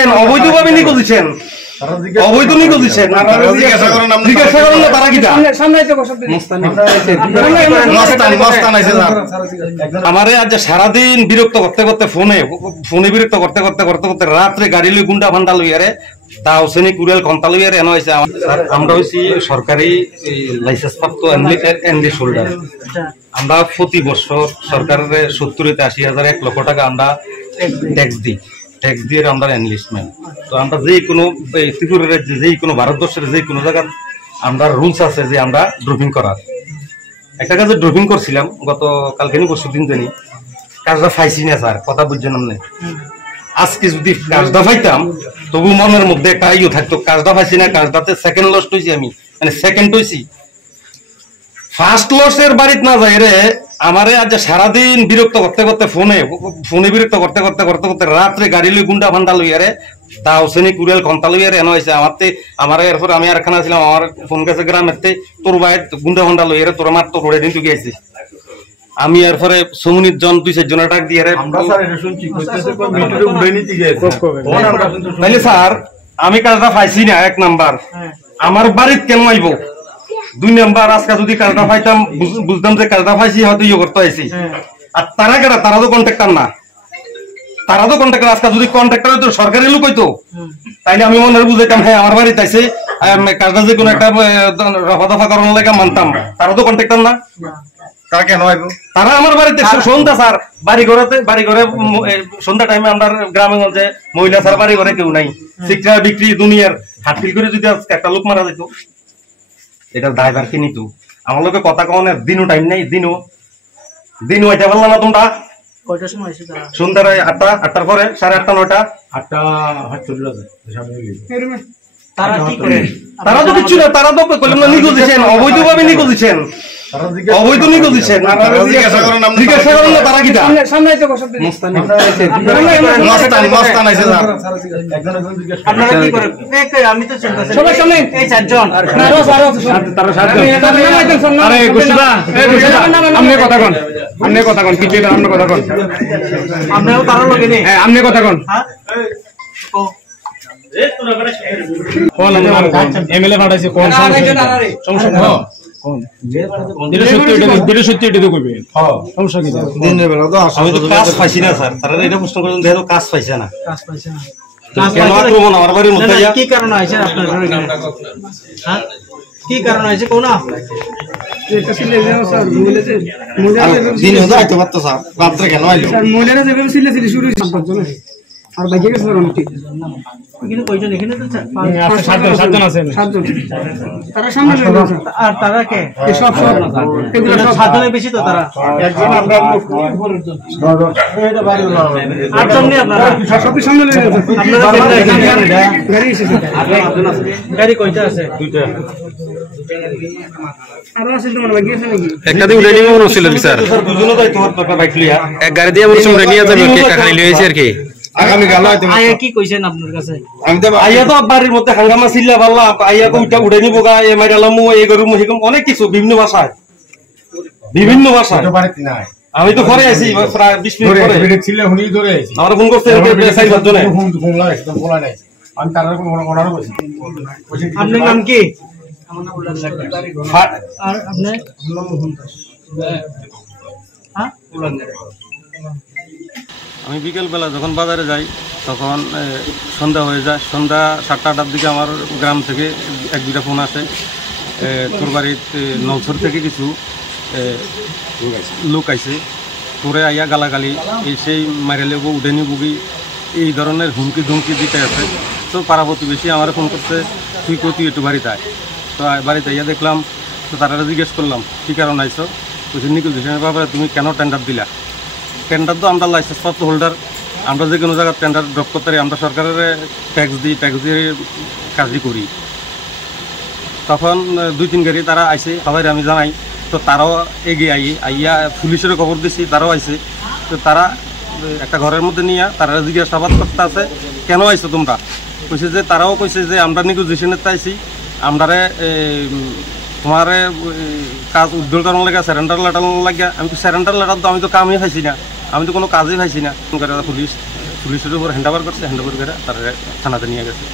দিচ্ছেন, অবৈধভাবে নিকো দিচ্ছেন, অবৈধ নিকো দিচ্ছেন। জিজ্ঞাসা করেন না তারা কিটা আমারে আজ সারাদিন বিরক্ত করতে করতে ফোনে বিরক্ত করতে করতে করতে করতে রাত্রে গাড়ি লই গুন্ডা ফান্ডা লইয়ারে তা হোসেনি কুরিয়াল ঘন্টা লইয়ারে এনে হয়েছে। আমরা হয়েছি সরকারি লাইসেন্স প্রাপ্ত এনডি শোল্ডার। আমরা প্রতি বছর সরকারের 70-80,000 1 লক্ষ টাকা আমরা ট্যাক্স দিই। ট্যাক্স দিয়ে আমরা এনলিস্টমেন্ট। তো আমরা যে কোনো ত্রিপুরা রাজ্যে যে কোনো ভারতবর্ষের যে কোনো জায়গায় আমরা রুলস আছে যে আমরা ড্রপিং করার। একটা কাজে ড্রপিং করছিলাম গত কালকে পরশু দিন জানি, কাজটা পাইছি না স্যার, কথা বুঝছেন আপনি। আজকে যদি কাজটা পাইতাম তবু মনের মধ্যে একটা ইয়ে থাকতো, কাজটা পাইছি না, কাজটাতে সেকেন্ড লস্ট হয়েছি আমি, মানে সেকেন্ড হয়েছি। ফার্স্ট লসের বাড়িতে না যাই রে আমারে আজ সারাদিন বিরক্ত করতে করতে ফোনে বিরক্ত করতে করতে করতে করতে রাত্রে গাড়ি লই গুন্ডা ফান্ডা লইয়ারে তা হোসেনি কুরিয়াল ঘন্টা লইয়ারে এনে হয়েছে। আমার এরপর আমি আর এখানে ছিলাম, আমার ফোন কাছে গ্রামের তোর বাইরে গুন্ডা ফান্ডা লইয়ারে তোর মার তোর দিন টুকে আছি। আমি এরপরে সমুনির জন 2-4 জনের ডাক দিয়ে তাইলে স্যার আমি কাজটা পাইছি না। 1 নাম্বার আমার বাড়িতে কেন আইব, 2 নাম্বার আজকে যদি কাজটা পাইতাম বুঝতাম যে কাজটা পাইছি হয়তো ইয়ে করতে আইছি। আর তারা কেনা, তারা তো কন্ট্রাক্টর না, তারা তো কন্ট্রাক্টর। আজকে যদি কন্ট্রাক্টর হইতো, সরকারি লোক হইতো, তাইলে আমি মনে বুঝাইতাম হ্যাঁ আমার বাড়িতে আইছে, কাজটা যে কোনো একটা রফা দফা করানোর লেগে মানতাম। তারা তো কন্ট্রাক্টর না, তারা কেন আইব? তারা আমার বাড়িতে সন্ধ্যা স্যার বাড়ি ঘরে সন্ধ্যা টাইমে আমরা গ্রামে গঞ্জে মহিলা স্যার বাড়ি ঘরে কেউ নাই, সিকরা বিক্রি দুনিয়ার হাটফিল করে যদি একটা লোক মারা যেত এটা ড্রাইভার কে নিত। আমার লোকে কথা কনের দিনও টাইম নাই, দিনও এটা বললাম না তোমরা সন্ধ্যার 8টার পরে 8:30 9টা তারা তো কিচ্ছু না, তারা তো করলাম না নিকো দিচ্ছেন, অবৈধভাবে নিকো দিচ্ছেন, অবৈধ নিকো দিচ্ছেন। জিজ্ঞাসা করেন না তারা কিটা আপনারা কি করেন? আমি তো সবাই সামনে এই 4 জন তারা 7 জন। আরে গুসবা আপনি কথা কোন, কিছু আপনি কথা কোন, আপনিও তার লগে নেই। হ্যাঁ আপনি কথা কোন। হ্যাঁ কোন এমএলএ পাঠাইছে কোন সমস্যা কোন যেটা সত্যি এটা তো কইবে। হ্যাঁ সমস্যা কি? দিনের বেলা তো আমি তো কাজ পাইছি না স্যার, তারা এটা প্রশ্ন করেন দেখো কাজ পাইছে না, কেন আক্রমণ আমার বাড়ির মধ্যে? কি কারণ আছে আপনার এখানে? হ্যাঁ কি কারণ আছে কোন না? এটা ছিল স্যার মহিলাদের দিন হতো আইতো পারতো স্যার, রাত্রে কেন আইলো স্যার? মহিলারা যেভাবে ছিল শুরু আর বাকি গেছে স্যার অনেক। এখানে কয়জন? এখানে তো 7 জন আছে। 7 জন তারা সামনে রয়েছে। আর তারা কে? সব এগুলো সব 7 জনের বেশি তো তারা। একজন আমরা এটা বাড়ি হলো 8 জন নেই আপনারা সব সামনে রয়েছে। আপনারা গাড়ি এসেছে, গাড়ি কয়টা আছে? 2টা। আর আছে তোমার বাকি আছে নাকি? একটা দিয়ে উড়ে নিয়ে মনে ছিল স্যার, দুজনে যাই তোমার টাকা বাইক লিয়া এক গাড়ি দিয়ে মনে উড়ে নিয়ে যাবে, কে টাকা নিয়ে হইছে আর কি। আগামী কাল হয়তো আয়া কি কইছেন আপনার কাছে? আমি তো আয়া তো বাড়ির মধ্যে হাঙ্গামা ছিলা বাল্লা আয়া তো উঠা উড়ে নিব গা, এ মাইরালামু এই গরুমু হিকম অনেক কিছু বিভিন্ন ভাষায় বাড়িতে নাই। আমি তো ঘরে আছি প্রায় 20 মিনিট পরে ভিডিও ছিল, হুনি ধরে আইছি। আমার ফোন করতে সাইড জন্য ফোন লাগা একদম বলা নাই। আমি তার কোনো অর্ডার কইছি। আপনার নাম কি? আমার নাম উল্লাস আর আপনার নাম মোহন দাস। হ্যাঁ আমি বিকেলবেলা যখন বাজারে যাই তখন সন্ধ্যা হয়ে যায়, সন্ধ্যা 7টা-8টার দিকে আমার গ্রাম থেকে 1-2টা ফোন আসে, তোর বাড়িতে নলছর থেকে কিছু লোক আইছে, তোরে আইয়া গালাগালি এই সেই মাইরে লেবো উডেনি বুগি এই ধরনের হুমকি ধুমকি দিতে আছে। তো পাড়া প্রতিবেশী আমার ফোন করছে তুই তুই একটু বাড়িতে আয়। তো বাড়িতে আইয়া দেখলাম, তো তারা জিজ্ঞেস করলাম কী কারণ আইছো? বলছি নিকুজিশনের ব্যাপারে তুমি কেন টেন্ডার দিলা? টেন্ডার তো আমরা লাইসেন্স প্রাপ্ত হোল্ডার, আমরা যে কোনো জায়গায় টেন্ডার ড্রপ করতে পারি, আমরা সরকারের ট্যাক্স দিয়ে কাজই করি। তখন 2-3 গাড়ি তারা আইছে, সবাই আমি জানাই। তো তারাও এগিয়ে আইয়া পুলিশেরও খবর দিছি, তারাও আইছে। তো তারা একটা ঘরের মধ্যে নিয়ে তারা জিজ্ঞাসাবাদ করতে আছে কেন আইছো তোমরা? কইছে যে তারাও কইছে যে আমরা নিগোজিয়েশনের চাইছি, আমরারে তোমার কাজ উদ্যোগ করার লাগে স্যারেন্ডার লেটার লাগে। আমি তো স্যারেন্ডার লেটার তো আমি তো কামই পাইছি না, আমি তো কোনো কাজই পাইছি না। পুলিশ পুলিশের উপর হ্যান্ড ওভার করছে, হ্যান্ড ওভার করে তারা থানাতে নিয়ে গেছে।